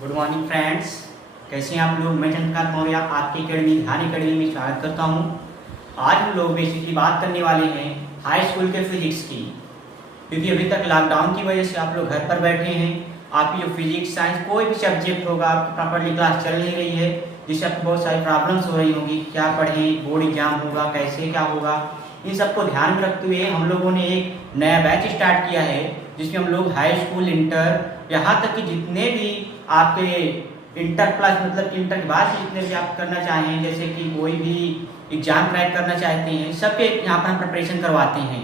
Good morning friends, कैसे हैं आप लोग। मैं चंद्रकांत मौर्य आपकी अकेडमी ध्यान अकेडमी में स्वागत करता हूं। आज हम लोग बेसिकली बात करने वाले हैं हाई स्कूल के फिजिक्स की, क्योंकि अभी तक लॉकडाउन की वजह से आप लोग घर पर बैठे हैं। आपकी जो फिजिक्स साइंस कोई भी सब्जेक्ट होगा आपकी प्रॉपरली क्लास चल नहीं रही है, जिससे आपको बहुत सारी प्रॉब्लम्स हो रही होंगी। क्या पढ़ें, बोर्ड एग्जाम होगा, कैसे क्या होगा, इन सबको ध्यान में रखते हुए हम लोगों ने एक नया बैच स्टार्ट किया है, जिसमें हम लोग हाई स्कूल, इंटर, यहाँ तक कि जितने भी आपके इंटर प्लस मतलब इंटर के बाद जितने भी आप करना चाहें, जैसे कि कोई भी एग्जाम क्रैक करना चाहते हैं, सबके यहाँ पर हम प्रिपरेशन करवाते हैं।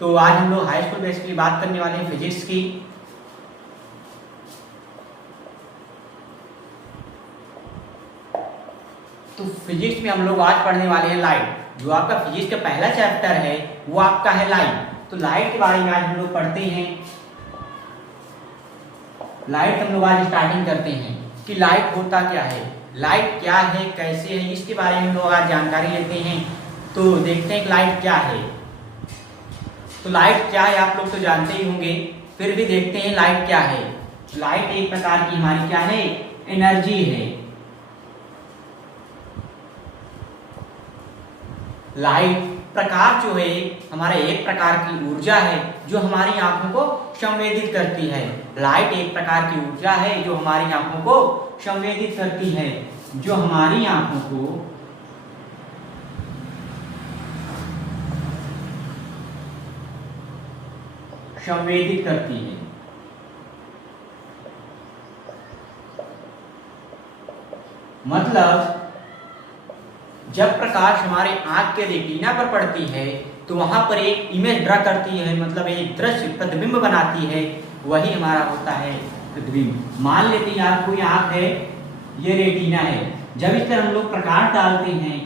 तो आज हम लोग हाई स्कूल बेसिकली बात करने वाले हैं फिजिक्स की। तो फिजिक्स में हम लोग आज पढ़ने वाले हैं लाइट। जो आपका फिजिक्स का पहला चैप्टर है वो आपका है लाइट। तो लाइट के बारे में आज हम लोग पढ़ते हैं। लाइट हम लोग आज स्टार्टिंग करते हैं कि लाइट होता क्या है, लाइट क्या है, कैसे है, इसके बारे में हम लोग आज जानकारी लेते हैं। तो देखते हैं कि लाइट क्या है। तो लाइट क्या है आप लोग तो जानते ही होंगे, फिर भी देखते हैं लाइट क्या है। लाइट एक प्रकार की हमारी क्या है, एनर्जी है। लाइट प्रकाश जो है हमारा एक प्रकार की ऊर्जा है जो हमारी आंखों को संवेदित करती है। लाइट एक प्रकार की ऊर्जा है जो हमारी आंखों को संवेदित करती है, जो हमारी आंखों को संवेदित करती है। मतलब जब प्रकाश हमारे आंख के रेटिना पर पड़ती है तो वहां पर एक इमेज ड्रा करती है, मतलब एक दृश्य प्रतिबिंब बनाती है, वही हमारा होता है प्रतिबिंब। मान लेते हैं यार कोई आंख है, ये रेटिना है। जब इस पर हम लोग प्रकाश डालते हैं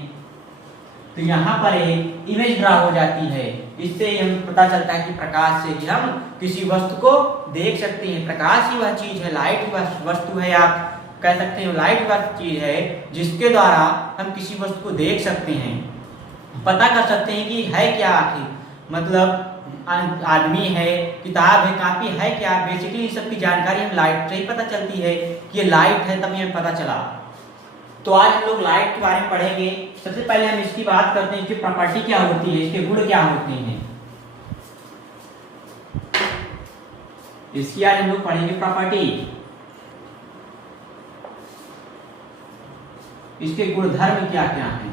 तो यहाँ पर एक इमेज ड्रा हो जाती है। इससे हमें पता चलता है कि प्रकाश से ही हम किसी वस्तु को देख सकते हैं। प्रकाश ही वह चीज है, लाइट ही वह वस्तु है, आप कह सकते हैं लाइट वह चीज है जिसके द्वारा हम किसी वस्तु को देख सकते हैं, पता कर सकते हैं कि है क्या आखिर। मतलब आदमी है, किताब है, कॉपी है क्या, बेसिकली इन सब की जानकारी हम लाइट से ही पता चलती है कि ये लाइट है, तभी हमें पता चला। तो आज हम लोग लाइट के बारे में पढ़ेंगे। सबसे पहले हम इसकी बात करते हैं, इसकी प्रॉपर्टी क्या होती है, इसके गुण क्या होते हैं। इसकी आज हम लोग पढ़ेंगे प्रॉपर्टी, इसके गुणधर्म क्या क्या हैं।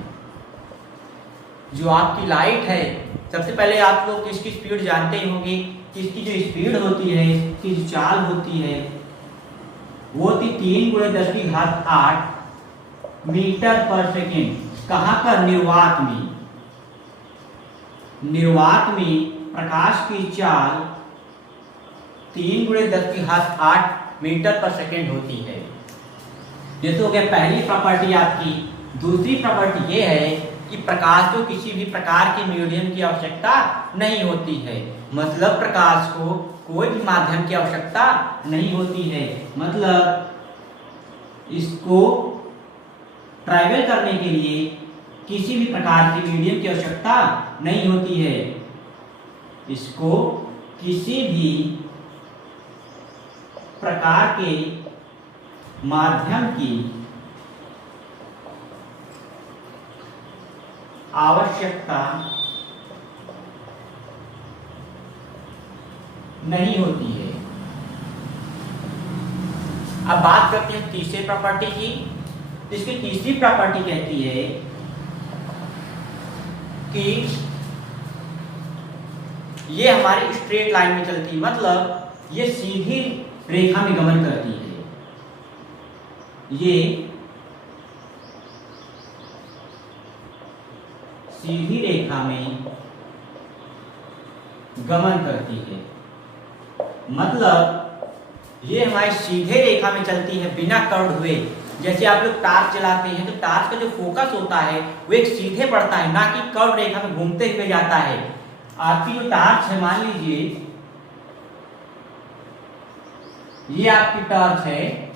जो आपकी लाइट है, सबसे पहले आप लोग इसकी स्पीड जानते ही होंगे कि इसकी जो स्पीड होती है, इसकी जो चाल होती है, वो होती 3 × 10⁸ मीटर पर सेकेंड। कहाँ पर, निर्वात में। निर्वात में प्रकाश की चाल 3 × 10⁸ मीटर पर सेकेंड होती है। ये तो हो गया पहली प्रॉपर्टी आपकी। दूसरी प्रॉपर्टी ये है कि प्रकाश को किसी भी प्रकार के मीडियम की आवश्यकता नहीं होती है। मतलब प्रकाश को कोई भी माध्यम की आवश्यकता नहीं होती है। मतलब इसको ट्रैवल करने के लिए किसी भी प्रकार के मीडियम की आवश्यकता नहीं होती है। इसको किसी भी प्रकार के माध्यम की आवश्यकता नहीं होती है। अब बात करते हैं तीसरी प्रॉपर्टी की। इसकी तीसरी प्रॉपर्टी कहती है कि ये हमारी स्ट्रेट लाइन में चलती है, मतलब ये सीधी रेखा में गमन करती है। ये सीधी रेखा में गमन करती है। मतलब ये हमारी सीधे रेखा में चलती है बिना कर्व हुए। जैसे आप लोग टार्च चलाते हैं तो टार्च का जो फोकस होता है वो एक सीधे पड़ता है, ना कि कर्व रेखा में घूमते हुए जाता है। आपकी जो टार्च है, मान लीजिए ये आपकी टॉर्च है,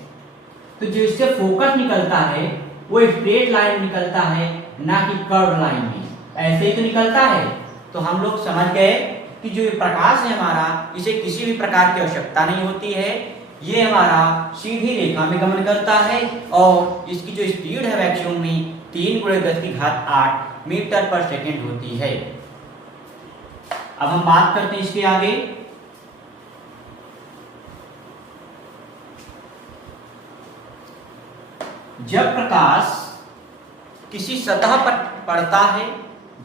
तो जो इससे फोकस निकलता है वो स्ट्रेट लाइन निकलता है, ना कि कर्व लाइन में। ऐसे ही तो निकलता है। तो हम लोग समझ गए कि जो प्रकाश है हमारा, इसे किसी भी प्रकार की आवश्यकता नहीं होती है। ये हमारा सीधी रेखा में गमन करता है और इसकी जो स्पीड है वैक्यूम में 3×10⁸ मीटर पर सेकेंड होती है। अब हम बात करते हैं इसके आगे। जब प्रकाश किसी सतह पर पड़ता है,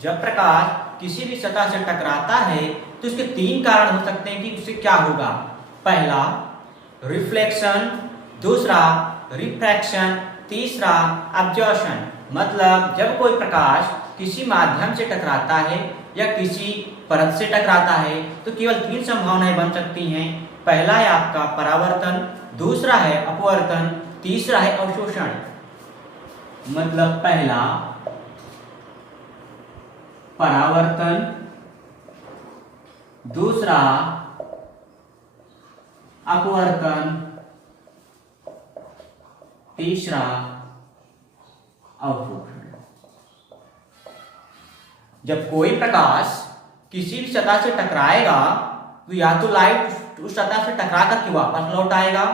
जब प्रकाश किसी भी सतह से टकराता है तो इसके 3 कारण हो सकते हैं कि उससे क्या होगा। पहला रिफ्लेक्शन, दूसरा रिफ्रैक्शन, तीसरा अब्जॉर्प्शन। मतलब जब कोई प्रकाश किसी माध्यम से टकराता है या किसी परत से टकराता है तो केवल 3 संभावनाएं बन सकती हैं। पहला है आपका परावर्तन, दूसरा है अपवर्तन, तीसरा है अवशोषण। मतलब पहला परावर्तन, दूसरा अपवर्तन, तीसरा अवशोषण। जब कोई प्रकाश किसी भी सतह से टकराएगा तो या तो लाइट उस सतह से टकरा करके वापस लौट आएगा,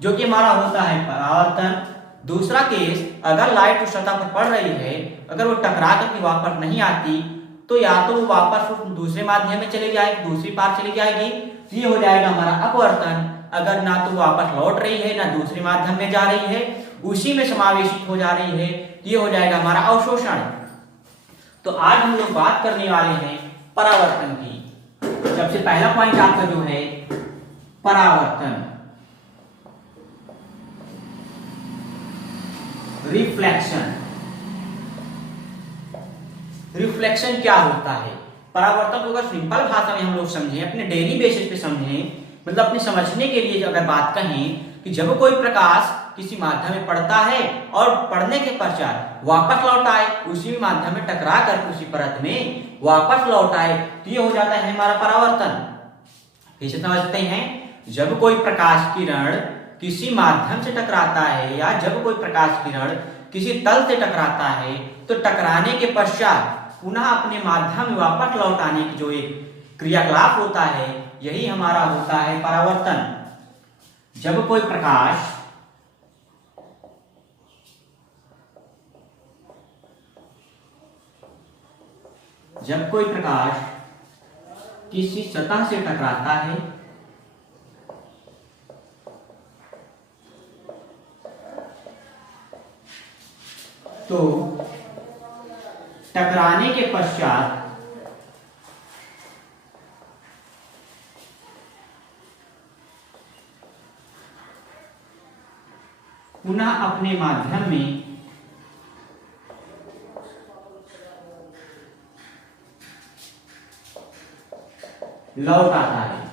जो कि हमारा होता है परावर्तन। दूसरा केस, अगर लाइट उस सतह पर पड़ रही है, अगर वो टकरा करके वापस नहीं आती तो या तो वो वापस उस दूसरे माध्यम में चली जाएगी, दूसरी पार चली जाएगी, ये हो जाएगा हमारा अपवर्तन। अगर ना तो वापस लौट रही है ना दूसरे माध्यम में जा रही है, उसी में समावेशित हो जा रही है, ये हो जाएगा हमारा अवशोषण। तो आज हम लोग बात करने वाले हैं परावर्तन की। सबसे पहला पॉइंट आपका जो है परावर्तन। रिफ्लेक्शन, रिफ्लेक्शन क्या होता है? परावर्तन को अगर सिंपल भाषा में हम लोग समझें, अपने डेली बेसिस पे समझें, मतलब अपने समझने के लिए अगर बात कहें कि जब कोई प्रकाश किसी माध्यम में पड़ता है और पड़ने के पश्चात वापस लौट आए, उसी माध्यम में टकरा कर उसी परत में वापस लौट आए, तो ये हो जाता है हमारा परावर्तन। फिर से समझते हैं, जब कोई प्रकाश किरण किसी माध्यम से टकराता है या जब कोई प्रकाश किरण किसी तल से टकराता है तो टकराने के पश्चात पुनः अपने माध्यम में वापस लौट आने की जो एक क्रियाकलाप होता है, यही हमारा होता है परावर्तन। जब कोई प्रकाश किसी सतह से टकराता है तो टकराने के पश्चात पुनः अपने माध्यम में लौट आता है।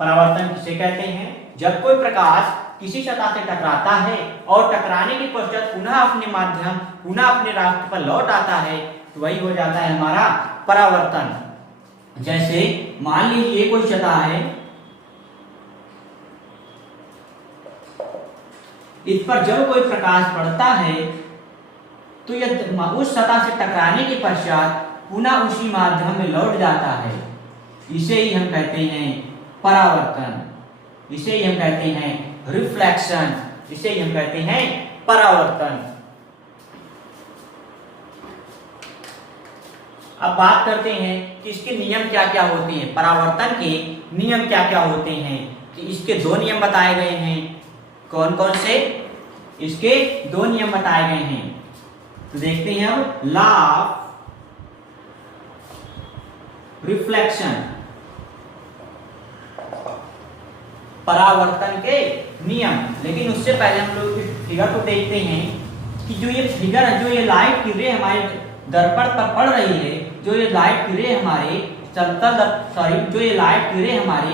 परावर्तन किसे कहते हैं? जब कोई प्रकाश किसी सतह से टकराता है और टकराने के पश्चात पुनः अपने माध्यम पुनः अपने रास्ते पर लौट आता है, तो वही हो जाता है हमारा परावर्तन। जैसे मान लीजिए कोई सतह है, इस पर जब कोई प्रकाश पड़ता है तो यह उस सतह से टकराने के पश्चात पुनः उसी माध्यम में लौट जाता है। इसे ही हम कहते हैं परावर्तन, इसे ही हम कहते हैं रिफ्लेक्शन, इसे ही हम कहते हैं परावर्तन। अब बात करते हैं कि इसके नियम क्या क्या होते हैं, परावर्तन के नियम क्या क्या होते हैं। कि इसके 2 नियम बताए गए हैं। कौन कौन से? इसके 2 नियम बताए गए हैं। तो देखते हैं अब लॉ ऑफ रिफ्लेक्शन, परावर्तन के नियम। लेकिन उससे पहले हम लोग इस फिगर को देखते हैं कि जो ये फिगर है, जो ये लाइट की रे हमारे दर्पण पर पड़ रही है, जो ये लाइट की रे हमारे जो ये लाइट की रे हमारे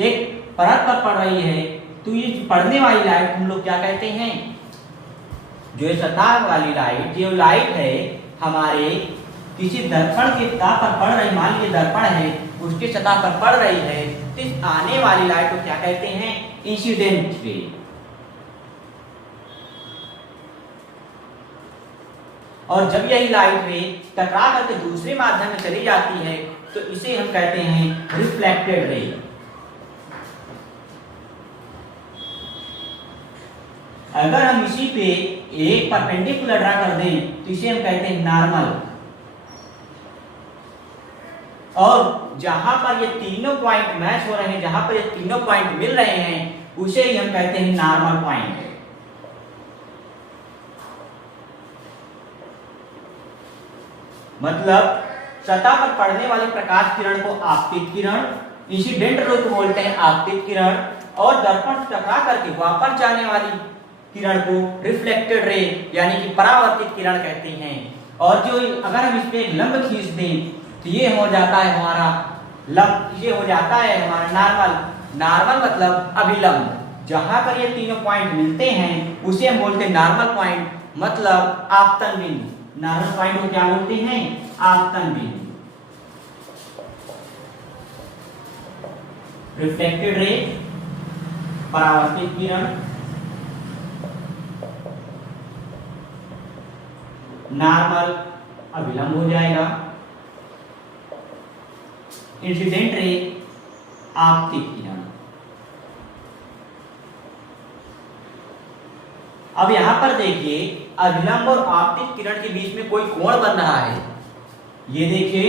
एक परत पर पड़ रही है, तो ये पड़ने वाली लाइट हम लोग क्या कहते हैं? जो ये सतह वाली लाइट, जो लाइट है हमारे किसी दर्पण की सतह पर पड़ रही, मान लीजिए दर्पण है उसकी सतह पर पड़ रही है, तो इस आने वाली लाइट को क्या कहते हैं? Incident ray. और जब यही लाइट रे टकरा करके दूसरे माध्यम में चली जाती है तो इसे हम कहते हैं रिफ्लेक्टेड रे। अगर हम इसी पे एक परपेंडिकुलर ड्रा कर दें तो इसे हम कहते हैं नॉर्मल। और जहां पर ये तीनों पॉइंट मैच हो रहे हैं, जहां पर ये तीनों पॉइंट मिल रहे हैं, उसे ही हम कहते हैं नॉर्मल पॉइंट। मतलब सतह पर पड़ने वाली प्रकाश किरण को आपतित किरण, इंसिडेंट रे को बोलते हैं आपतित किरण, और दर्पण से टकरा करके वापस जाने वाली किरण को रिफ्लेक्टेड रे यानी कि परावर्तित किरण कहते हैं। और जो अगर हम इस पे लंब खींच दें तो ये हो जाता है हमारा लंब, ये हो जाता है हमारा नॉर्मल। नॉर्मल मतलब अभिलंब। जहां पर ये तीनों पॉइंट मिलते हैं उसे हम बोलते हैं नॉर्मल पॉइंट, मतलब आपतन बिंदु। नॉर्मल पॉइंट को क्या बोलते हैं? आपतन बिंदु। रिफ्लेक्टेड रे परावर्तित किरण, नॉर्मल अभिलंब हो जाएगा, इंसिडेंट रे आपतित किरण। अब यहां पर देखिए अभिलंब और आपतित किरण के बीच में कोई कोण बन रहा है। ये देखिए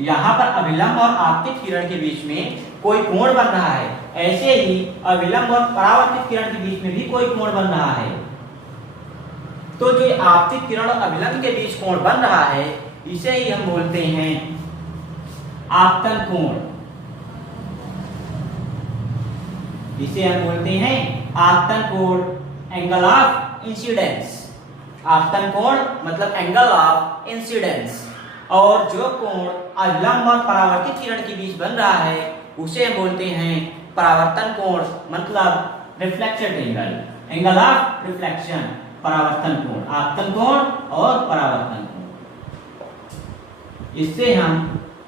यहां पर अभिलंब और आपतित किरण के बीच में कोई कोण बन रहा है। ऐसे ही अभिलंब और परावर्तित किरण के बीच में भी कोई कोण बन रहा है। तो जो आपतित किरण और अभिलंब के बीच कोण बन रहा है इसे ही हम बोलते हैं आपतन कोण। इसे हम बोलते हैं आपतन कोण, एंगल ऑफ इंसिडेंस। आपतन कोण मतलब एंगल ऑफ इंसिडेंस। और जो कोण अभिलंब और परावर्तित किरण के बीच बन रहा है उसे हम बोलते हैं परावर्तन कोण, मतलब reflection angle, angle of reflection. परावर्तन कोण, आपतन कोण और परावर्तन कोण, इससे हम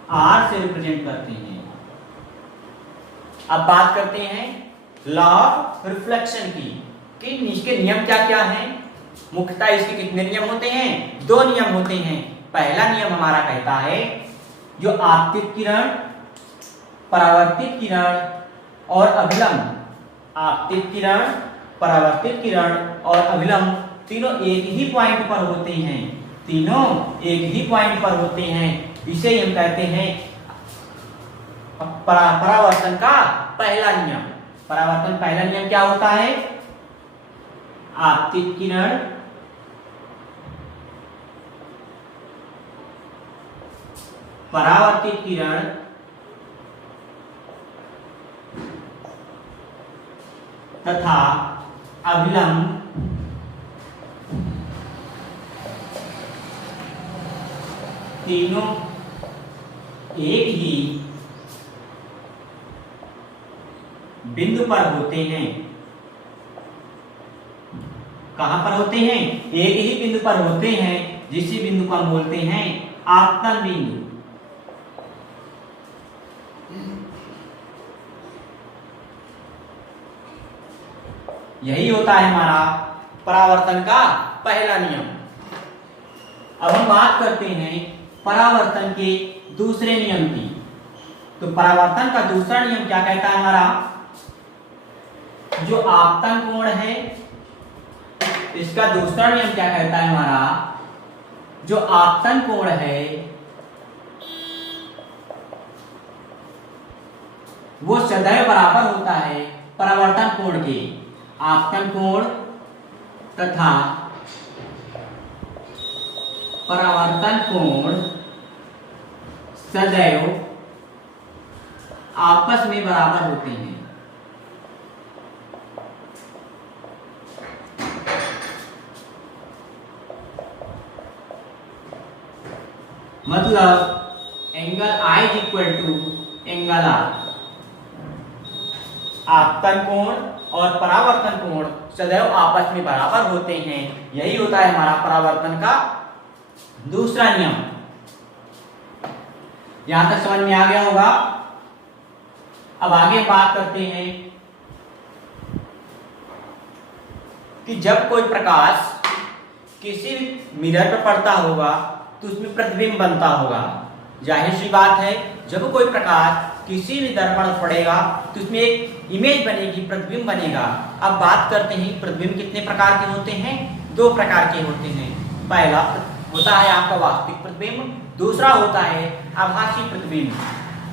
R से रिप्रेजेंट करते हैं। अब बात करते हैं लॉ ऑफ रिफ्लेक्शन की, कि इसके नियम क्या क्या हैं। मुख्यतः इसके कितने नियम होते हैं? 2 नियम होते हैं। पहला नियम हमारा कहता है जो आपतित किरण, परावर्तित किरण और अभिलंब, आपतित किरण, परावर्तित किरण और अभिलंब तीनों एक ही पॉइंट पर होते हैं, तीनों एक ही पॉइंट पर होते हैं। इसे हम कहते हैं परावर्तन का पहला नियम। परावर्तन पहला नियम क्या होता है? आपतित किरण, परावर्तित किरण तथा अभिलंब तीनों एक ही बिंदु पर होते हैं। कहां पर होते हैं? एक ही बिंदु पर होते हैं, जिस बिंदु को हम बोलते हैं आपतन बिंदु। यही होता है हमारा परावर्तन का पहला नियम। अब हम बात करते हैं परावर्तन के दूसरे नियम की। तो परावर्तन का दूसरा नियम क्या कहता है हमारा? जो आपतन कोण है इसका दूसरा नियम क्या कहता है हमारा? जो आपतन कोण है वो सदैव बराबर होता है परावर्तन कोण के। आपतन कोण तथा परावर्तन कोण सदैव आपस में बराबर होते हैं। मतलब angle I is equal to angle R। आपतन कोण और परावर्तन कोण सदैव आपस में बराबर होते हैं। यही होता है हमारा परावर्तन का दूसरा नियम। यहां तक समझ में आ गया होगा। अब आगे बात करते हैं कि जब कोई प्रकाश किसी मिरर पर पड़ता होगा तो उसमें प्रतिबिंब बनता होगा। जाहिर सी बात है, जब कोई प्रकाश किसी भी दर्पण पड़ेगा तो उसमें एक इमेज बनेगी, प्रतिबिंब बनेगा। अब बात करते हैं प्रतिबिंब कितने प्रकार के होते हैं। 2 प्रकार के होते हैं। पहला होता है आपका वास्तविक प्रतिबिंब, दूसरा होता है आभासी प्रतिबिंब।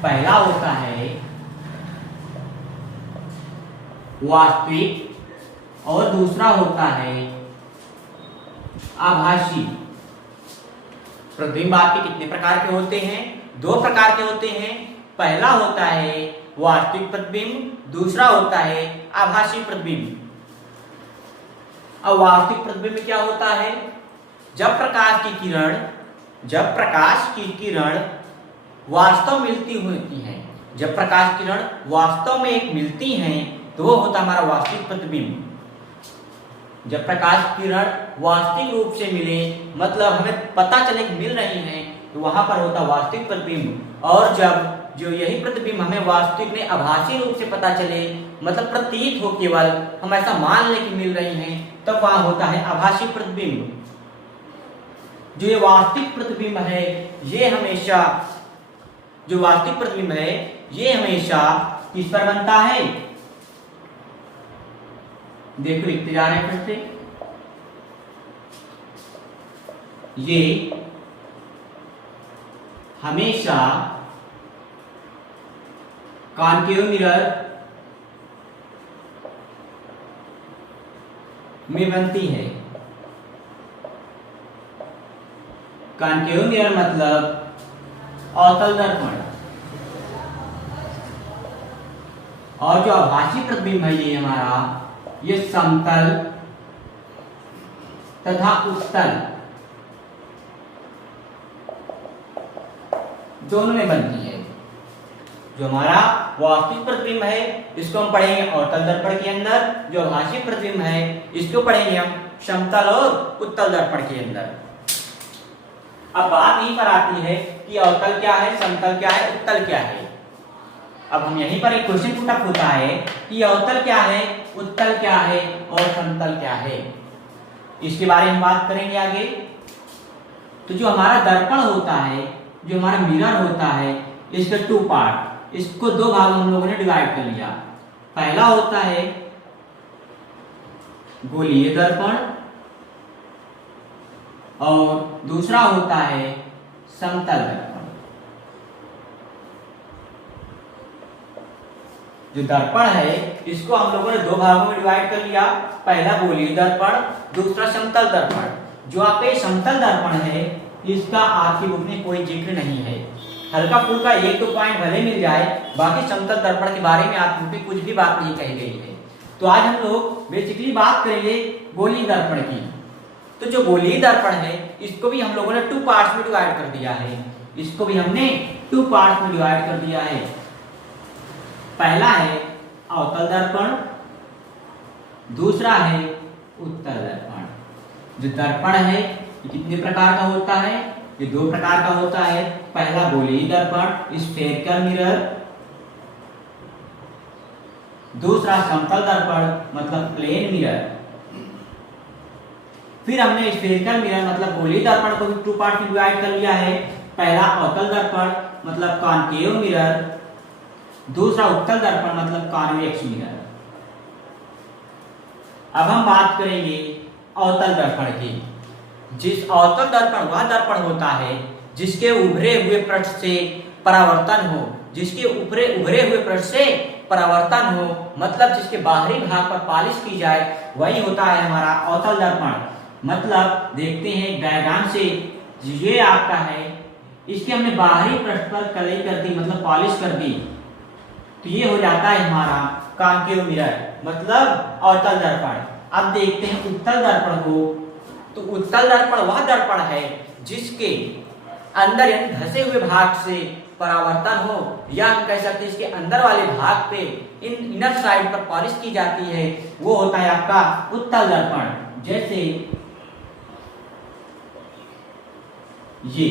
पहला होता है वास्तविक और दूसरा होता है आभासी। प्रतिबिंब आपके कितने प्रकार के होते हैं? 2 प्रकार के होते हैं। पहला होता है वास्तविक प्रतिबिंब, दूसरा होता है आभासी प्रतिबिंब। अब वास्तविक प्रतिबिंब क्या होता है? जब प्रकाश की किरण वास्तव मिलती होती है, जब प्रकाश की किरण वास्तव में एक मिलती हैं तो वो होता है हमारा वास्तविक प्रतिबिंब। जब प्रकाश की किरण वास्तविक रूप से मिले, मतलब हमें पता चले कि मिल रही हैं, तो वहां पर होता वास्तविक प्रतिबिंब। और जब जो यही प्रतिबिंब हमें वास्तविक में आभासी रूप से पता चले, मतलब प्रतीत हो, केवल हम ऐसा मान लें कि मिल रही हैं, तब वहां होता है आभासी प्रतिबिंब। जो ये वास्तविक प्रतिबिंब है, ये हमेशा जो वास्तविक प्रतिबिंब है ये हमेशा किस पर बनता है? देखो लिखते जा रहे हैं फिर से। ये हमेशा कॉन्केव मिरर में बनती है। कॉन्केव मिरर मतलब अवतल दर्पण। और जो आभासी प्रतिबिंब है ये हमारा, ये समतल तथा उत्तल दोनों में बनती है। जो हमारा वास्तविक प्रतिबिंब है इसको हम पढ़ेंगे अवतल दर्पण के अंदर, जो आभासी प्रतिबिंब है इसको पढ़ेंगे हम समतल और उत्तल दर्पण के अंदर। अब बात यहीं पर आती है कि अवतल क्या है, समतल क्या है, उत्तल क्या है। अब हम यहीं पर एक क्वेश्चन पुटअप होता है कि अवतल क्या है, उत्तल क्या है और समतल क्या है। इसके बारे में बात करेंगे आगे। तो जो हमारा दर्पण होता है, जो हमारा मिरर होता है, इसके 2 पार्ट, इसको 2 भागों हम लोगों ने डिवाइड कर लिया। पहला होता है गोलीय दर्पण और दूसरा होता है समतल दर्पण। जो दर्पण है इसको हम लोगों ने 2 भागों में डिवाइड कर लिया। पहला गोलीय दर्पण, दूसरा समतल दर्पण। जो आपके समतल दर्पण है इसका आपकी बुक में कोई जिक्र नहीं है। हल्का फुल्का 1-2 पॉइंट भले मिल जाए, बाकी समतल दर्पण के बारे में आपकी बुक में कुछ भी बात नहीं कही गई है। तो आज हम लोग बेसिकली बात करेंगे गोलीय दर्पण की। तो जो गोलीय दर्पण है इसको भी हम लोगों ने 2 पार्ट्स में डिवाइड कर दिया है। इसको भी हमने 2 पार्ट्स में डिवाइड कर दिया है। पहला है अवतल दर्पण, दूसरा है उत्तल दर्पण। जो दर्पण है ये कितने प्रकार का होता है? ये 2 प्रकार का होता है। पहला गोलीय दर्पण स्फेरिकल मिरर, दूसरा समतल दर्पण मतलब प्लेन मिरर। फिर हमने स्फेरिकल मिरर मतलब गोलीय दर्पण को भी 2 पार्ट में डिवाइड कर लिया है। पहला अवतल दर्पण मतलब कॉन्केव मिरर, दूसरा उत्तल दर्पण मतलब कॉन्वेक्स मिरर। अब हम बात करेंगे अवतल दर्पण की। जिस अवतल दर्पण वह दर्पण होता है जिसके उभरे हुए पृष्ठ से परावर्तन हो, जिसके उभरे हुए पृष्ठ से परावर्तन हो, मतलब जिसके बाहरी भाग पर पॉलिश की जाए, वही होता है हमारा अवतल दर्पण। मतलब देखते हैं डायग्राम से, ये आपका है, इसके हमने बाहरी पृष्ठ पर कलई कर दी, मतलब पॉलिश कर दी, तो ये हो जाता है हमारा कॉन्केव मिरर मतलब अवतल दर्पण। अब देखते हैं उत्तल दर्पण को। तो उत्तल दर्पण वह दर्पण है जिसके अंदर यानी धसे हुए भाग से परावर्तन हो, या हम कह सकते हैं इसके अंदर वाले भाग पे इनर साइड पर पॉलिश की जाती है, वो होता है आपका उत्तल दर्पण। जैसे ये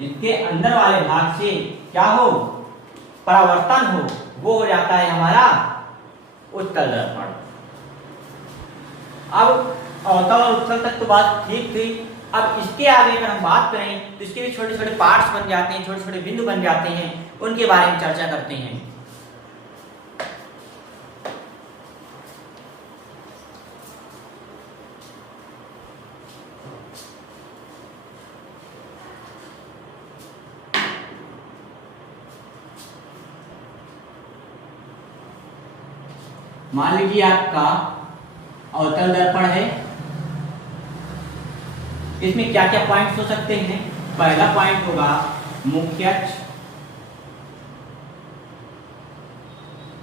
इसके अंदर वाले भाग से क्या हो, परावर्तन हो, वो हो जाता है हमारा उत्तल दर्पण। अब अवतल और उत्तल तक तो बात ठीक थी। अब इसके आगे अगर हम बात करें तो इसके भी छोटे छोटे पार्ट्स बन जाते हैं, छोटे छोटे बिंदु बन जाते हैं, उनके बारे में चर्चा करते हैं। मान लीजिए आपका अवतल दर्पण है, इसमें क्या क्या पॉइंट्स हो सकते हैं। पहला पॉइंट होगा मुख्य अक्ष,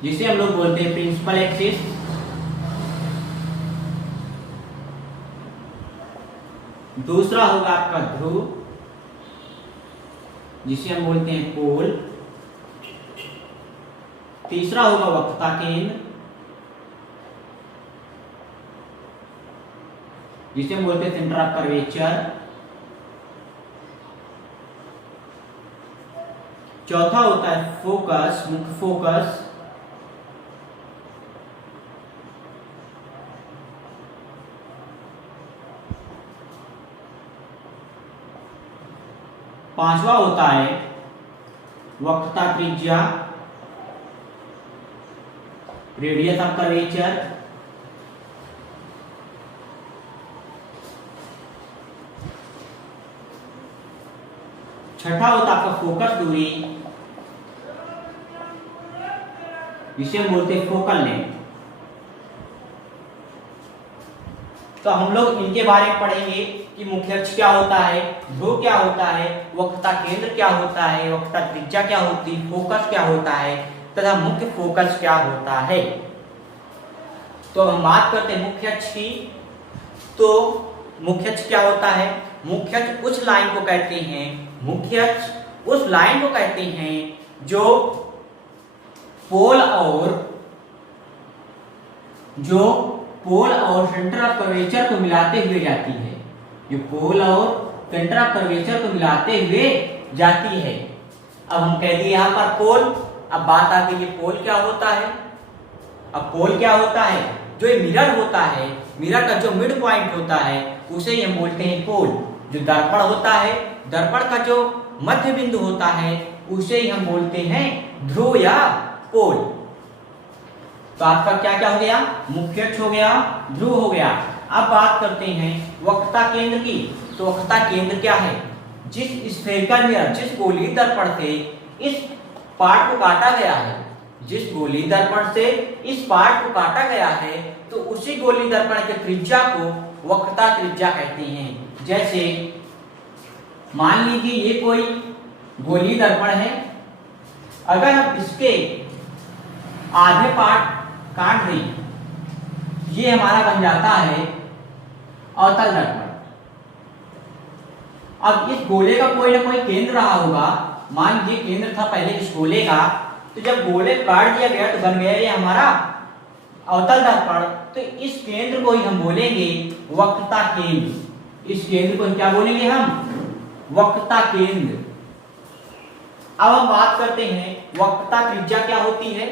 जिसे हम लोग बोलते हैं प्रिंसिपल एक्सिस। दूसरा होगा आपका ध्रुव, जिसे हम बोलते हैं पोल। तीसरा होगा वक्रता केंद्र, जिसे हम बोलते हैं सेंटर ऑफ कर्वेचर। चौथा होता है फोकस, मुख्य फोकस। पांचवा होता है वक्रता त्रिज्या, रेडियस ऑफ कर्वेचर। छठा होता है आपका फोकस दूरी, जिसे हम बोलते हैं फोकल लेंथ। तो हम लोग इनके बारे में पढ़ेंगे कि मुख्य अक्ष क्या होता है, ध्रुव क्या होता है, वक्रता केंद्र क्या होता है, वक्रता त्रिज्या क्या होती है, फोकस क्या होता है तथा मुख्य फोकस क्या होता है। तो हम बात करते हैं मुख्य अक्ष की। तो मुख्य अक्ष क्या होता है? मुख्य अक्ष उस लाइन को कहते हैं, मुख्य अक्ष उस लाइन को कहते हैं जो पोल और सेंटर ऑफ कर्वेचर को मिलाते हुए जाती है, जो पोल और सेंटर ऑफ कर्वेचर को मिलाते हुए जाती है। अब हम कह दिए यहाँ पर पोल। अब बात आती है पोल क्या होता है। अब पोल क्या होता है? जो ये मिरर होता है, मिरर का जो मिड पॉइंट होता है उसे ही हम बोलते हैं पोल। जो दर्पण होता है, दर्पण का जो मध्य बिंदु होता है उसे ही हम बोलते हैं ध्रुव या पोल। तो आपका क्या क्या हो गया? मुख्य अक्ष हो गया, ध्रुव हो गया। अब बात करते हैं वक्रता केंद्र की। तो वक्रता केंद्र क्या है? जिस स्फेरिकल मिरर, जिस गोलीय दर्पण से इस पार्ट को काटा गया है, जिस गोलीय दर्पण से इस पार्ट को काटा गया है, तो उसी गोलीय दर्पण के त्रिज्या को वक्रता त्रिज्या कहते हैं। जैसे मान लीजिए ये कोई गोलीय दर्पण है, अगर हम इसके आधे पार्ट काट दें, ये हमारा बन जाता है अवतल दर्पण। अब इस गोले का कोई ना कोई केंद्र रहा होगा। मान लीजिए केंद्र था पहले इस गोले का, तो जब गोले काट दिया गया तो बन गया ये हमारा अवतल दर्पण। तो इस केंद्र को ही हम बोलेंगे वक्रता केंद्र। इस केंद्र को क्या बोलेंगे हम? वक्रता केंद्र। अब हम बात करते हैं वक्रता त्रिज्या क्या होती है।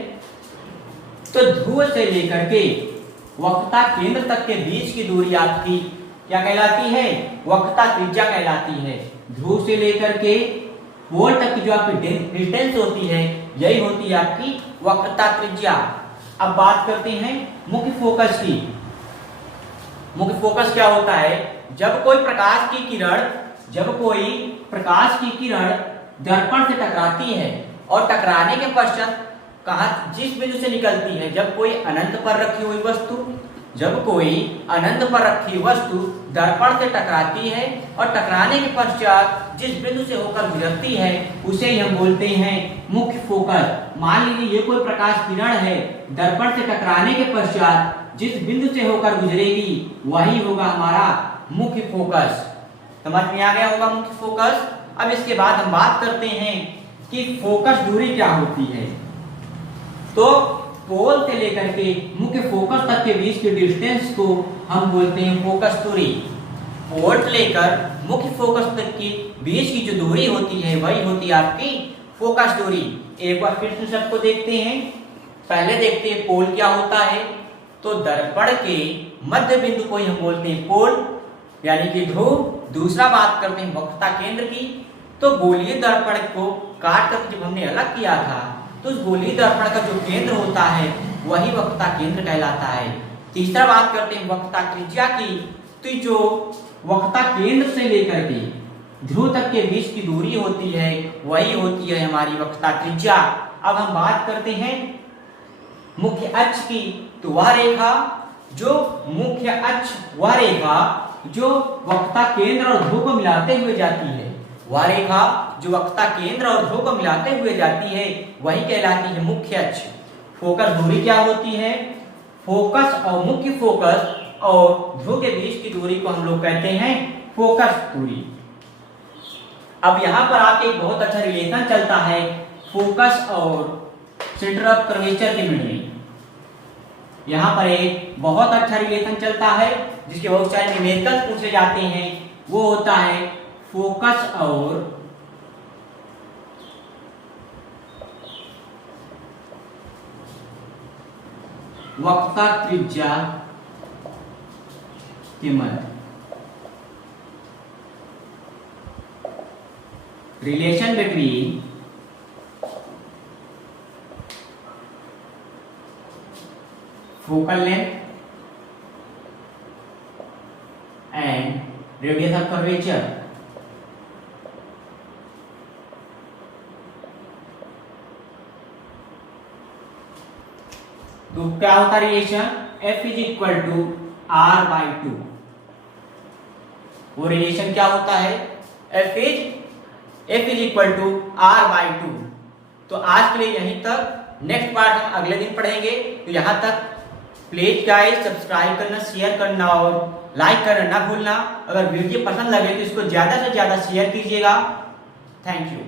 तो ध्रुव से लेकर के वक्रता केंद्र तक के बीच की दूरी आपकी क्या कहलाती है? वक्रता त्रिज्या कहलाती है। ध्रुव से लेकर के पोल तक की जो आपकी डिस्टेंस होती है, यही होती है आपकी वक्रता त्रिज्या। अब बात करते हैं मुख्य फोकस की। मुख्य फोकस क्या होता है? जब कोई प्रकाश की किरण दर्पण से टकराती है और टकराने के पश्चात कहां, जिस बिंदु से निकलती है, जब कोई अनंत पर रखी हुई वस्तु दर्पण से टकराती है और टकराने के पश्चात जिस बिंदु से होकर गुजरती है उसे ही हम बोलते हैं मुख्य फोकस। मान लीजिए ये कोई प्रकाश किरण है, दर्पण से टकराने के पश्चात जिस बिंदु से होकर गुजरेगी वही होगा हमारा मुख्य फोकस। समझ में आ गया होगा मुख्य फोकस। अब इसके बाद हम बात करते हैं कि फोकस दूरी क्या होती है। तो पोल से लेकर के मुख्य फोकस तक के बीच की डिस्टेंस को हम बोलते हैं फोकस दूरी। पोल से लेकर मुख्य फोकस तक की बीच की जो दूरी होती है वही होती है आपकी फोकस दूरी। एक बार फिर से सबको देखते हैं। पहले देखते हैं पोल क्या होता है। तो दर्पण के मध्य बिंदु को ही हम बोलते हैं पोल, यानी कि ध्रुव। दूसरा बात करते हैं वक्रता केंद्र की। तो गोलीय दर्पण को काट कर जब हमने अलग किया था तो उस गोलीय दर्पण का जो केंद्र होता है वही वक्रता केंद्र कहलाता है। तीसरा बात करते हैं वक्रता त्रिज्या की। तो जो वक्रता केंद्र से लेकर के ध्रुव तक के बीच की दूरी होती है वही होती है हमारी वक्रता त्रिज्या। अब हम बात करते हैं मुख्य अक्ष की। तो वह रेखा जो मुख्य अक्ष, वह रेखा जो वक्रता केंद्र और ध्रुव को मिलाते हुए जाती है, वह रेखा जो वक्रता केंद्र और ध्रुव को मिलाते हुए जाती है वही कहलाती है मुख्य अक्ष। फोकस दूरी क्या होती है? फोकस और मुख्य फोकस और ध्रुव के बीच की दूरी को हम लोग कहते हैं फोकस दूरी। अब यहाँ पर आके एक बहुत अच्छा रिलेशन चलता है फोकस और सेंटर ऑफ कर्वेचर के मिडल। यहाँ पर एक बहुत अच्छा रिलेशन चलता है जिसके बहुत सारे न्यूमेरिकल्स पूछे जाते हैं। वो होता है फोकस और वक्रता त्रिज्या के मध्य। Relation between focal length and radius of curvature। तो क्या होता रिलेशन? F is equal to R/2। वो रिलेशन क्या होता है? F is equal to R/2। तो आज के लिए यहीं तक। नेक्स्ट पार्ट हम अगले दिन पढ़ेंगे। तो यहाँ तक प्लीज गाइस सब्सक्राइब करना, शेयर करना और लाइक करना ना भूलना। अगर वीडियो पसंद लगे तो इसको ज्यादा से ज्यादा शेयर कीजिएगा। Thank you.